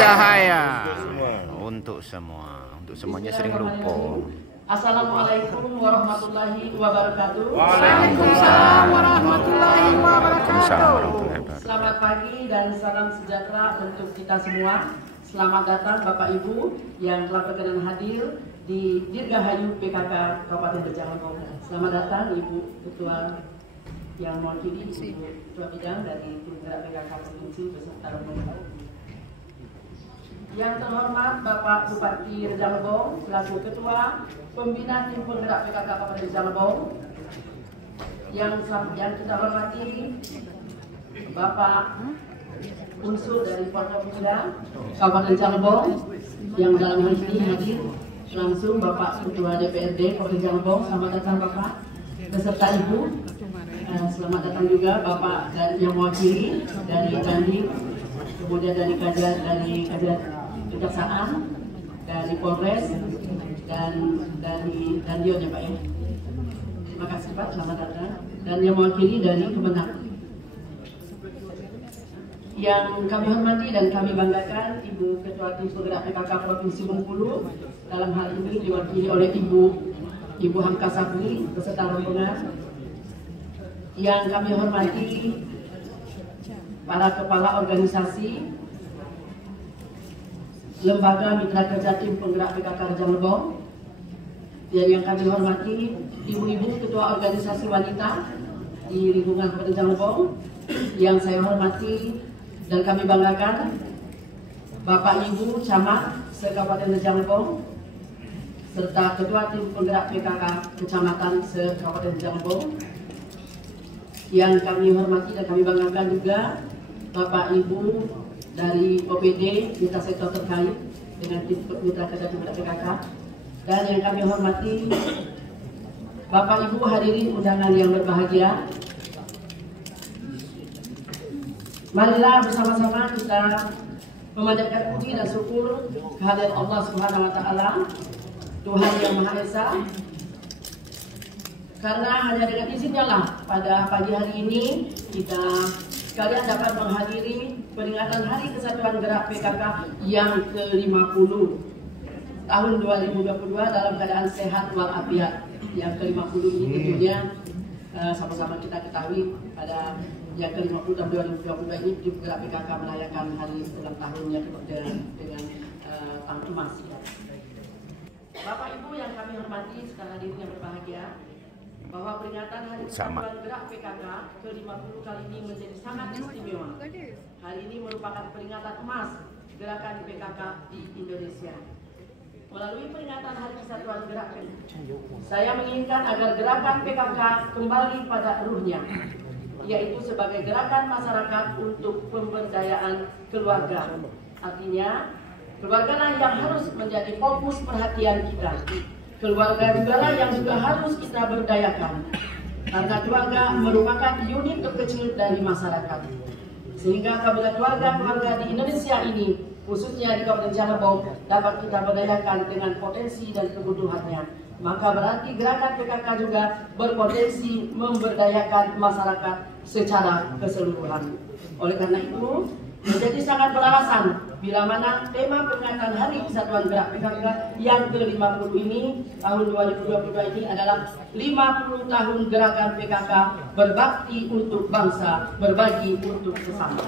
cahaya untuk semua. Untuk semuanya sering lupa. Assalamualaikum warahmatullahi wabarakatuh. Waalaikumsalam warahmatullahi wabarakatuh. Selamat pagi dan salam sejahtera untuk kita semua. Selamat datang Bapak Ibu yang telah berkenan hadir di Dirgahayu PKK Kabupaten Berjalengkong. Selamat datang Ibu Ketua yang mewakili Ibu Ketua Bidang dari Tim Gerak PKK Provinsi beserta rombongan. Yang terhormat Bapak Bupati Berjalengkong selaku Ketua Pembina Tim Penggerak PKK Kabupaten Berjalengkong. Yang kita hormati Bapak unsur dari Forkopimda Kabupaten Berjalengkong yang dalam hal ini hadir langsung Bapak Ketua DPRD Kabupaten Berjalengkong. Selamat datang Bapak beserta Ibu. Selamat datang juga Bapak dan yang mewakili dari Dandim, kemudian dari Kejaksaan, dari Polres dan dari Dandion ya Pak ya. Terima kasih Pak, selamat datang. Dan yang mewakili dari Kemenang. Yang kami hormati dan kami banggakan Ibu Ketua Tim Penggerak PKK Provinsi Bengkulu, dalam hal ini diwakili oleh Ibu Hamka Safri beserta rombongan. Yang kami hormati para kepala organisasi Lembaga Mitra Kerja Tim Penggerak PKK Berjalengkong. Dan yang kami hormati ibu-ibu ketua organisasi wanita di lingkungan Kabupaten Berjalengkong. Yang saya hormati dan kami banggakan Bapak Ibu Camat se-Kabupaten Berjalengkong serta Ketua Tim Penggerak PKK Kecamatan se-Kabupaten Berjalengkong. Yang kami hormati dan kami banggakan juga Bapak Ibu dari OPD mitra sektor terkait dengan tim mitra kerja PKK. Dan yang kami hormati Bapak Ibu hadirin undangan yang berbahagia. Marilah bersama-sama kita memanjatkan puji dan syukur kehadirat Allah Subhanahu wa taala, Tuhan yang Maha Esa. Karena hanya dengan izinnya lah pada pagi hari ini kita sekalian dapat menghadiri peringatan Hari Kesatuan Gerak PKK yang ke-50 tahun 2022 dalam keadaan sehat walafiat. Yang ke-50 ini tentunya sama-sama kita ketahui pada yang ke-50 tahun 2022 ini Tim Gerak PKK merayakan hari ulang tahunnya dengan tahun emas. Bapak Ibu yang kami hormati sekali hadirin yang berbahagia, bahwa peringatan Hari Kesatuan Gerak PKK ke-50 kali ini menjadi sangat istimewa. Hari ini merupakan peringatan emas gerakan PKK di Indonesia. Melalui peringatan Hari Kesatuan Gerak PKK, saya menginginkan agar gerakan PKK kembali pada ruhnya, yaitu sebagai gerakan masyarakat untuk pemberdayaan keluarga. Artinya, keluarga lah yang harus menjadi fokus perhatian kita. Keluarga juga lah yang juga harus kita berdayakan, karena keluarga merupakan unit terkecil dari masyarakat. Sehingga apabila keluarga di Indonesia ini, khususnya di Kabupaten Berjalengkong, dapat kita berdayakan dengan potensi dan kebutuhannya, maka berarti gerakan PKK juga berpotensi memberdayakan masyarakat secara keseluruhan. Oleh karena itu, menjadi sangat beralasan bila mana tema peringatan Hari Kesatuan Gerak PKK yang ke-50 ini tahun 2022 ini adalah 50 tahun gerakan PKK berbakti untuk bangsa, berbagi untuk sesama.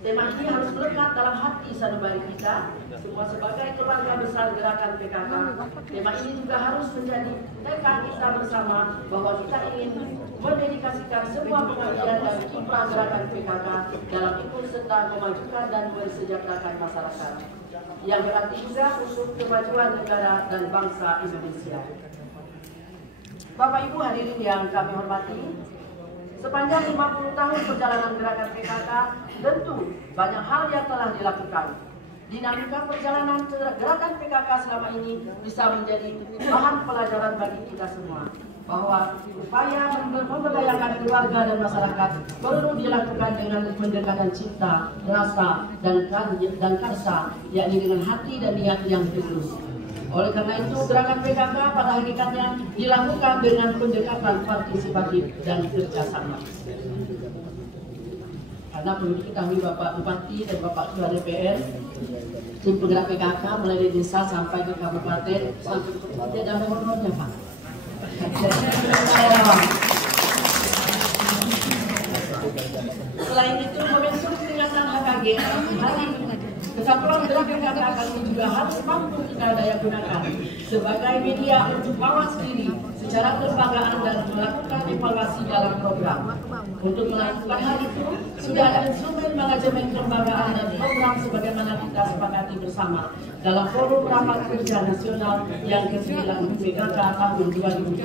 Tema ini harus melekat dalam hati sanubari kita semua sebagai keluarga besar gerakan PKK. Tema ini juga harus menjadi tekad kita bersama bahwa kita ingin mendedikasikan semua pengabdian dan kiprah gerakan PKK dalam ikut serta memajukan dan mensejahterakan masyarakat, yang berarti juga untuk kemajuan negara dan bangsa Indonesia. Bapak Ibu hadirin yang kami hormati, sepanjang 50 tahun perjalanan gerakan PKK, tentu banyak hal yang telah dilakukan. Dinamika perjalanan gerakan PKK selama ini bisa menjadi bahan pelajaran bagi kita semua, bahwa upaya memberdayakan keluarga dan masyarakat perlu dilakukan dengan pendekatan cipta, rasa, dan karsa, yakni dengan hati dan niat yang tulus. Oleh karena itu, gerakan PKK pada hakikatnya dilakukan dengan pendekatan partisipatif dan kerjasama. Karena perlu diketahui Bapak Bupati dan Bapak Ketua DPR, tim penggerak PKK mulai dari desa sampai ke kabupaten sampai ke kota dan nomor-nomornya Pak. Selain itu, momentum peringatan HKG Hari Kesatuan Gerak PKK kali ini juga harus mampu kita daya gunakan sebagai media untuk mawas diri secara kelembagaan dan melakukan evaluasi dalam program. Untuk melakukan hal itu, sudah ada instrumen manajemen kelembagaan dan program sebagaimana kita sepakati bersama dalam forum rapat kerja nasional yang ke-9 PKK tahun 2021.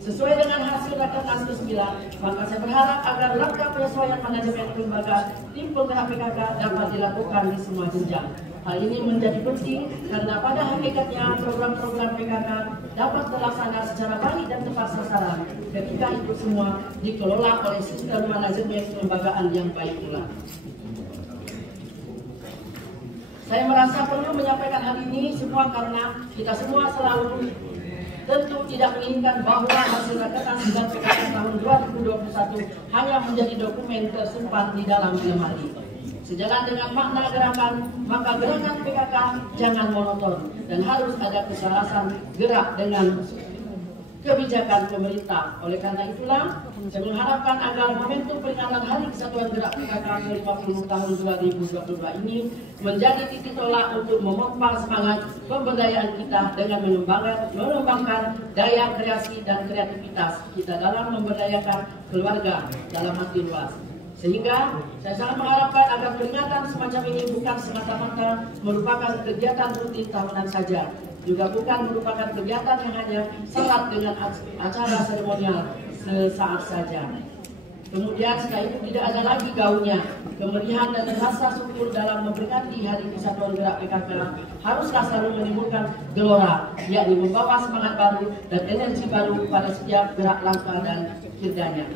Sesuai dengan hasil Rakernas ke-9, maka saya berharap agar langkah penyesuaian manajemen kelembagaan tim penggerak PKK dapat dilakukan di semua jenjang. Hal ini menjadi penting karena pada hakikatnya program-program PKK dapat terlaksana secara baik dan tepat sasaran ketika itu semua dikelola oleh sistem manajemen kelembagaan yang baik pula. Saya merasa perlu menyampaikan hal ini semua karena kita semua selalu tentu tidak menginginkan bahwa hasil Rakernas dan PKK tahun 2021 hanya menjadi dokumen tersimpan di dalam lemari. Sejalan dengan makna gerakan, maka gerakan PKK jangan monoton dan harus ada keselarasan gerak dengan kebijakan pemerintah. Oleh karena itulah, saya mengharapkan agar momentum peringatan Hari Kesatuan Gerak PKK ke-50 tahun 2022 ini menjadi titik tolak untuk memompa semangat pemberdayaan kita dengan mengembangkan daya kreasi dan kreativitas kita dalam memberdayakan keluarga dalam arti luas. Sehingga saya sangat mengharapkan agar peringatan semacam ini bukan semata-mata merupakan kegiatan rutin tahunan saja, juga bukan merupakan kegiatan yang hanya syarat dengan acara seremonial sesaat saja. Kemudian setelah itu tidak ada lagi gaungnya. Kemeriahan dan rasa syukur dalam memperingati Hari Kesatuan Gerak PKK haruslah selalu menimbulkan gelora, yakni membawa semangat baru dan energi baru pada setiap gerak langkah dan kerjanya.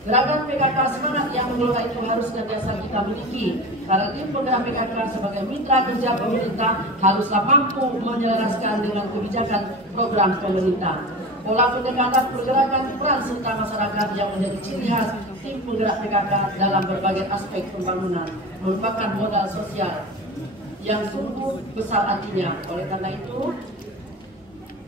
Gerakan PKK semangat yang mengelola itu harus senantiasa kita miliki, karena tim penggerak PKK sebagai mitra kerja pemerintah haruslah mampu menyelaraskan dengan kebijakan program pemerintah. Pola pendekatan pergerakan peran serta masyarakat yang menjadi ciri khas tim penggerak PKK dalam berbagai aspek pembangunan merupakan modal sosial yang sungguh besar artinya. Oleh karena itu,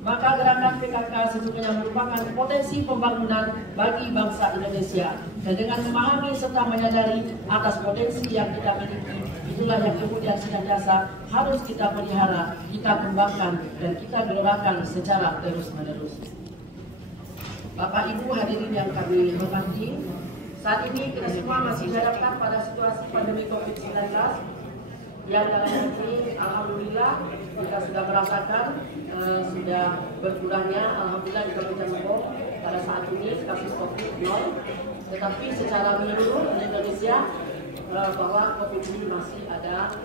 maka gerakan PKK sesungguhnya merupakan potensi pembangunan bagi bangsa Indonesia. Dan dengan memahami serta menyadari atas potensi yang kita miliki, itulah yang kemudian senantiasa harus kita pelihara, kita kembangkan, dan kita gelorakan secara terus-menerus. Bapak Ibu hadirin yang kami hormati, saat ini kita semua masih dihadapkan pada situasi pandemi COVID-19 yang dalam negeri alhamdulillah kita sudah merasakan sudah berkurangnya alhamdulillah di Kabupaten Lebong pada saat ini kasus COVID 0, tetapi secara menyeluruh di Indonesia bahwa COVID ini masih ada.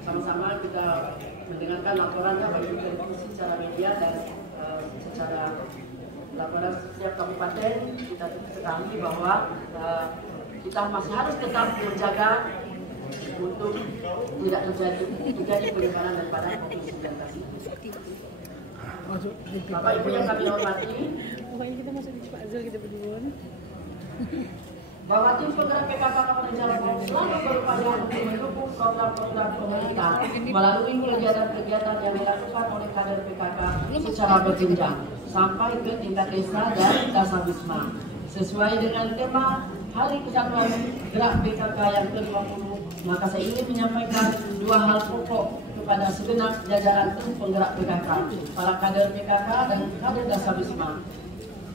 Sama-sama kita mendengarkan laporannya baik di televisi, secara media dan secara laporan setiap kabupaten. Kita ketahui bahwa kita masih harus tetap menjaga untuk tidak terjadi penyebaran daripada COVID-19 ini. Bapak Ibu yang kami hormati, bahwa tim penggerak PKK Kabupaten Lebong selalu berupaya untuk mendukung program-program pemerintah melalui kegiatan-kegiatan yang dilakukan oleh kader PKK secara berjenjang sampai ke tingkat desa dan Dasabisma. Sesuai dengan tema Hari Kesatuan Gerak PKK yang ke-50, maka saya ingin menyampaikan dua hal pokok kepada segenap jajaran tim penggerak PKK, para kader PKK dan kader Dasabisma.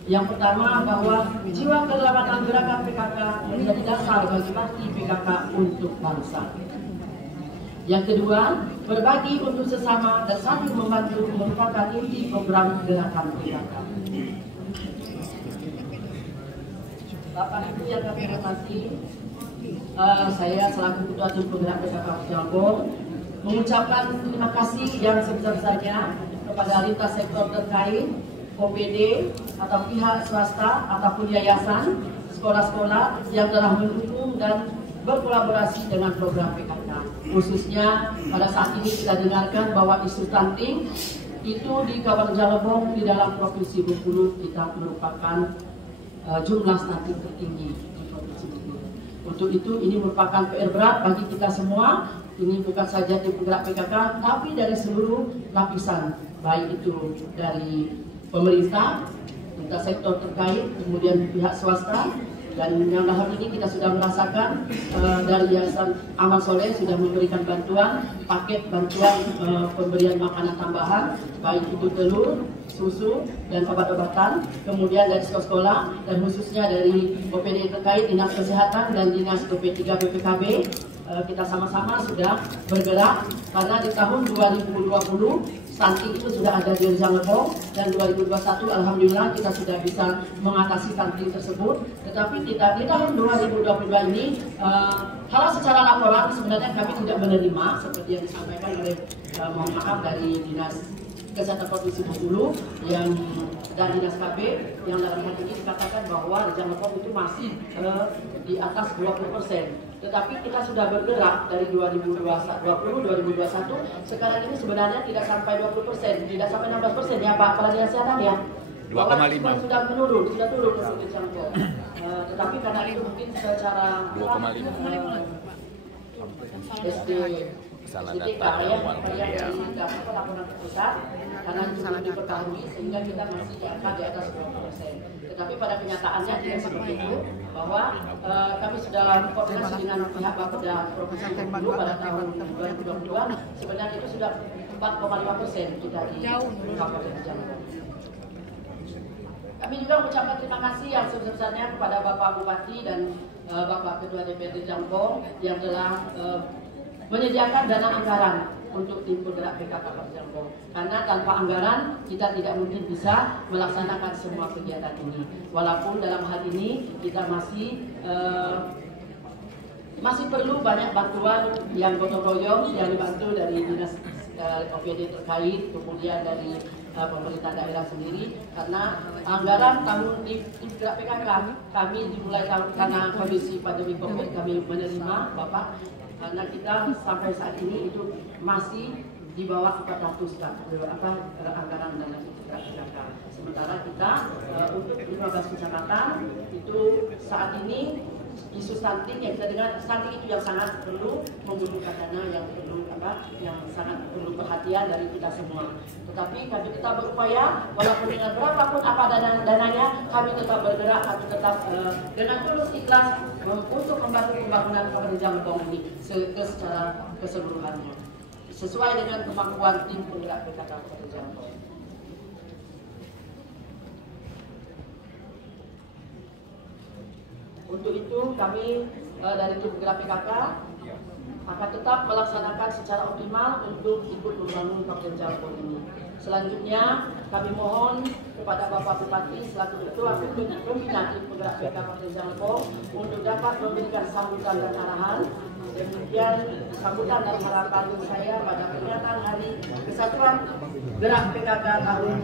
Yang pertama, bahwa jiwa kedaulatan gerakan PKK menjadi dasar bagi bakti PKK untuk bangsa. Yang kedua, berbagi untuk sesama dan saling membantu merupakan inti program gerakan PKK. Bapak Ibu yang kami hormati, saya selaku Ketua Tim Penggerak PKK Lebong mengucapkan terima kasih yang sebesar-besarnya kepada lintas sektor terkait, OPD atau pihak swasta ataupun yayasan, sekolah-sekolah yang telah mendukung dan berkolaborasi dengan program PKK. Khususnya pada saat ini kita dengarkan bahwa isu stunting itu di Kabupaten Lebong di dalam Provinsi Bengkulu kita merupakan jumlah stunting tertinggi di Provinsi Bengkulu. Untuk itu ini merupakan PR berat bagi kita semua. Ini bukan saja tim penggerak PKK, tapi dari seluruh lapisan, baik itu dari pemerintah, lintas sektor terkait, kemudian pihak swasta, dan yang dalam ini kita sudah merasakan dari Yayasan Amal Soleh sudah memberikan bantuan, paket bantuan pemberian makanan tambahan, baik itu telur, susu, dan obat-obatan, kemudian dari sekolah dan khususnya dari OPD terkait, Dinas Kesehatan dan Dinas PP3 BPKB. Kita sama-sama sudah bergerak karena di tahun 2020 stunting itu sudah ada di Rejang Lebong, dan 2021 alhamdulillah kita sudah bisa mengatasi stunting tersebut. Tetapi kita di tahun 2022 ini kalau secara laporan sebenarnya kami tidak menerima seperti yang disampaikan oleh mohon maaf dari Dinas Kesehatan Provinsi Bengkulu yang dan Dinas KB yang dalam hal ini dikatakan bahwa Rejang Lebong itu masih di atas 20%. Tetapi kita sudah bergerak dari 2020, 2021, sekarang ini sebenarnya tidak sampai 20%, tidak sampai 16% ya Pak Kepala Dinas Kesehatan ya. 2,5. Sudah turun ke Rejang Lebong. Tetapi karena itu mungkin secara 2,5. SD Salah SDK data ya, awal. data laporan pusat karena belum diketahui sehingga kita masih di angka di atas 20%. Tetapi pada kenyataannya tidak seperti itu, bahwa kami sudah koordinasi dengan pihak Bapeda Provinsi Bengkulu pada tahun 2022 sebenarnya itu sudah 4,5% kita di Kabupaten Rejang Lebong. Kami juga mengucapkan terima kasih yang sebesar-besarnya kepada Bapak Bupati dan Bapak Ketua DPRD Rejang Lebong yang telah menyediakan dana anggaran untuk tim penggerak PKK Rejang Lebong. Karena tanpa anggaran kita tidak mungkin bisa melaksanakan semua kegiatan ini. Walaupun dalam hal ini kita masih perlu banyak bantuan yang gotong royong yang dibantu dari dinas OPD terkait, kemudian dari pemerintah daerah sendiri, karena anggaran tahun di penggerak PKK kami dimulai karena kondisi pandemi COVID kami menerima Bapak, karena kita sampai saat ini itu masih di bawah 400 anggaran dana penggerak PKK. Sementara kita untuk 15 kecamatan itu saat ini isu stunting yang kita dengar, stunting itu yang sangat perlu membutuhkan dana yang perlu yang sangat perlu perhatian dari kita semua. Tetapi kami tetap berupaya walaupun dengan berapapun apa dananya, kami tetap bergerak, kami tetap dengan tulus ikhlas untuk membantu pembangunan Kabupaten Rejang Lebong ini secara keseluruhannya sesuai dengan kemampuan tim penggerak PKK Kabupaten Rejang Lebong. Untuk itu kami dari tim penggerak PKK akan tetap melaksanakan secara optimal untuk ikut membangun Kabupaten Rejang Lebong ini. Selanjutnya kami mohon kepada Bapak Bupati selaku Ketua Pembina tim penggerak PKK Kabupaten Rejang Lebong untuk dapat memberikan sambutan dan arahan. Kemudian sambutan dan harapan saya pada peringatan Hari Kesatuan Gerak PKK tahun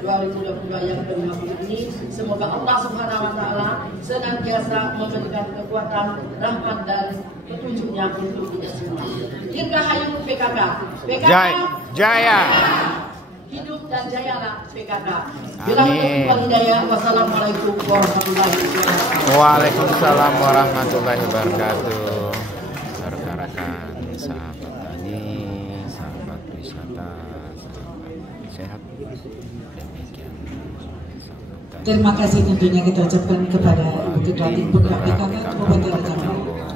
2022 yang ke-50 ini, semoga Allah Subhanahu wa taala senantiasa memberikan kekuatan, rahmat dan petunjuknya untuk kita semua. Dirgahayu PKK. PKK Jaya. Hidup dan jayalah PKK. Wassalamualaikum warahmatullahi wabarakatuh. Waalaikumsalam warahmatullahi wabarakatuh. Rekan-rekan sahabat tani, sahabat wisata, sahabat sehat. Demikian sahabat tani. Terima kasih tentunya kita ucapkan kepada Ibu Ketua Tim Penggerak PKK Kabupaten Rejang Lebong.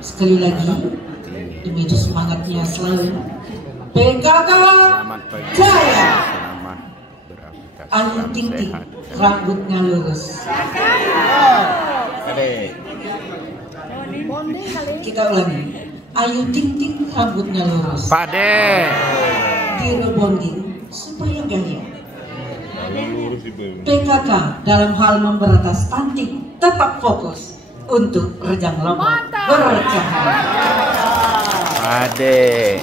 Sekali lagi, demi semangatnya selalu PKK Jaya. Selamat beraktivitas. Ayu Ting Ting, rambutnya lurus. Kita ulangi. Ayu Ting Ting, rambutnya lurus. Pade. Direbonding supaya gaya. PKK dalam hal memberantas stunting tetap fokus untuk Rejang Lebong bercahaya. Pade.